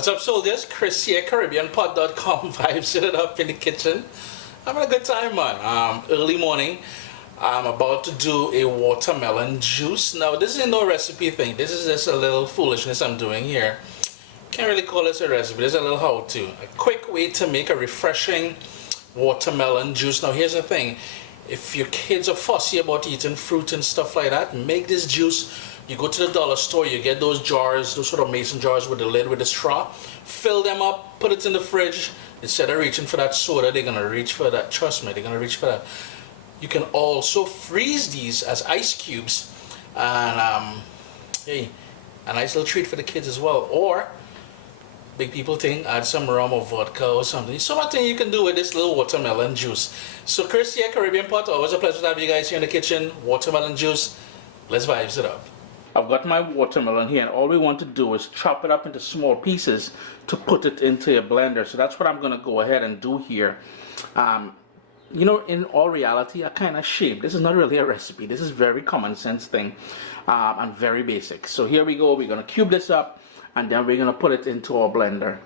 What's up, soldiers? Chris here, CaribbeanPod.com. Vibes it up in the kitchen. Having a good time, man. Early morning. I'm about to do a watermelon juice. Now, this is no recipe thing. This is just a little foolishness I'm doing here. Can't really call this a recipe. This is a little how-to. A quick way to make a refreshing watermelon juice. Now, here's the thing. If your kids are fussy about eating fruit and stuff like that, make this juice. You go to the dollar store, you get those jars, those sort of mason jars with the lid with the straw, fill them up, put it in the fridge. Instead of reaching for that soda, they're gonna reach for that. Trust me, they're gonna reach for that. You can also freeze these as ice cubes, and hey, a nice little treat for the kids as well. Or big people think add some rum or vodka or something. So much thing you can do with this little watermelon juice. So Chris here, Caribbean Pot. Always a pleasure to have you guys here in the kitchen. Watermelon juice. Let's vibes it up. I've got my watermelon here, and all we want to do is chop it up into small pieces to put it into a blender. So that's what I'm going to go ahead and do here. You know, in all reality, I kind of shaped. This is not really a recipe. This is very common sense thing and very basic. So here we go. We're going to cube this up, and then we're going to put it into our blender.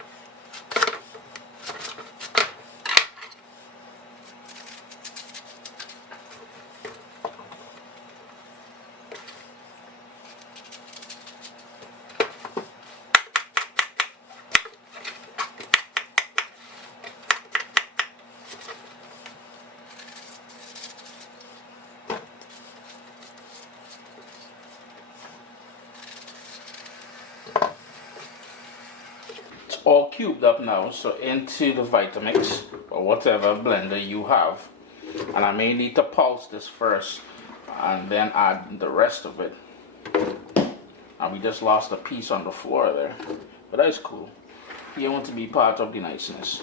All cubed up now, so into the Vitamix or whatever blender you have, and I may need to pulse this first and then add the rest of it. And we just lost a piece on the floor there, but that is cool. You want to be part of the niceness.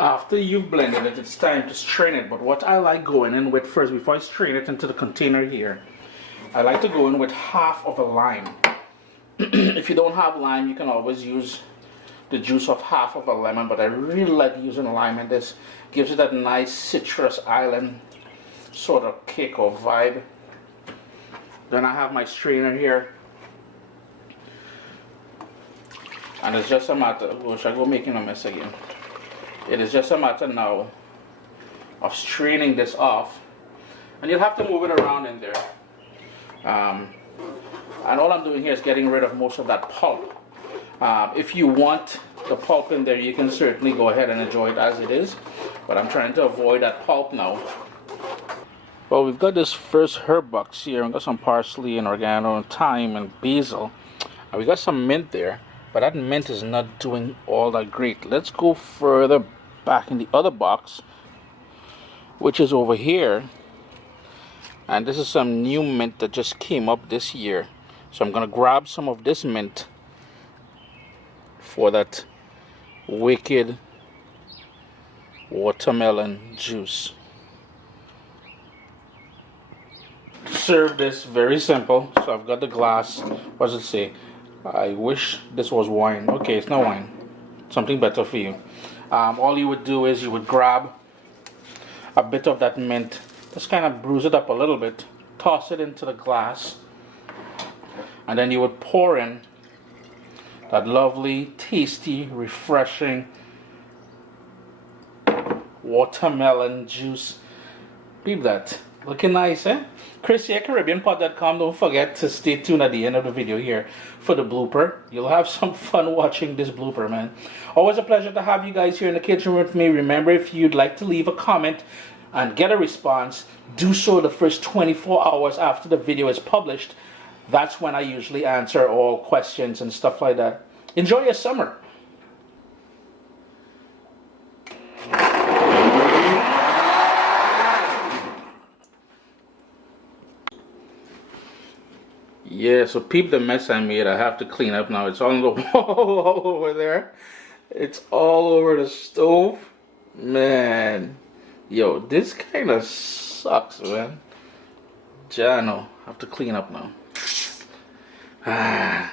After you've blended it, it's time to strain it. But what I like going in with first, before I strain it into the container here, I like to go in with half of a lime. If you don't have lime, you can always use the juice of half of a lemon, but I really like using lime in this. Gives it that nice citrus island sort of kick or vibe. Then I have my strainer here. And it's just a matter, oh, should I go making a mess again? It is just a matter now of straining this off, and you'll have to move it around in there. And all I'm doing here is getting rid of most of that pulp. If you want the pulp in there, you can certainly go ahead and enjoy it as it is, but I'm trying to avoid that pulp now. Well, we've got this first herb box here. We've got some parsley and oregano and thyme and basil, and we got some mint there. But that mint is not doing all that great. Let's go further back in the other box, which is over here. And this is some new mint that just came up this year. So I'm going to grab some of this mint for that wicked watermelon juice. To serve this, very simple. So I've got the glass. What does it say? I wish this was wine. Okay, it's not wine. Something better for you. All you would do is you would grab a bit of that mint, just kind of bruise it up a little bit, toss it into the glass, and then you would pour in that lovely, tasty, refreshing watermelon juice. Peep that. Looking nice, eh? Chris here, CaribbeanPod.com. Don't forget to stay tuned at the end of the video here for the blooper. You'll have some fun watching this blooper, man. Always a pleasure to have you guys here in the kitchen with me. Remember, if you'd like to leave a comment and get a response, do so the first 24 hours after the video is published. That's when I usually answer all questions and stuff like that. Enjoy your summer. Yeah, so peep the mess I made. I have to clean up now. It's on the wall over there. It's all over the stove. Man. Yo, this kind of sucks, man. Jano, I have to clean up now. Ah.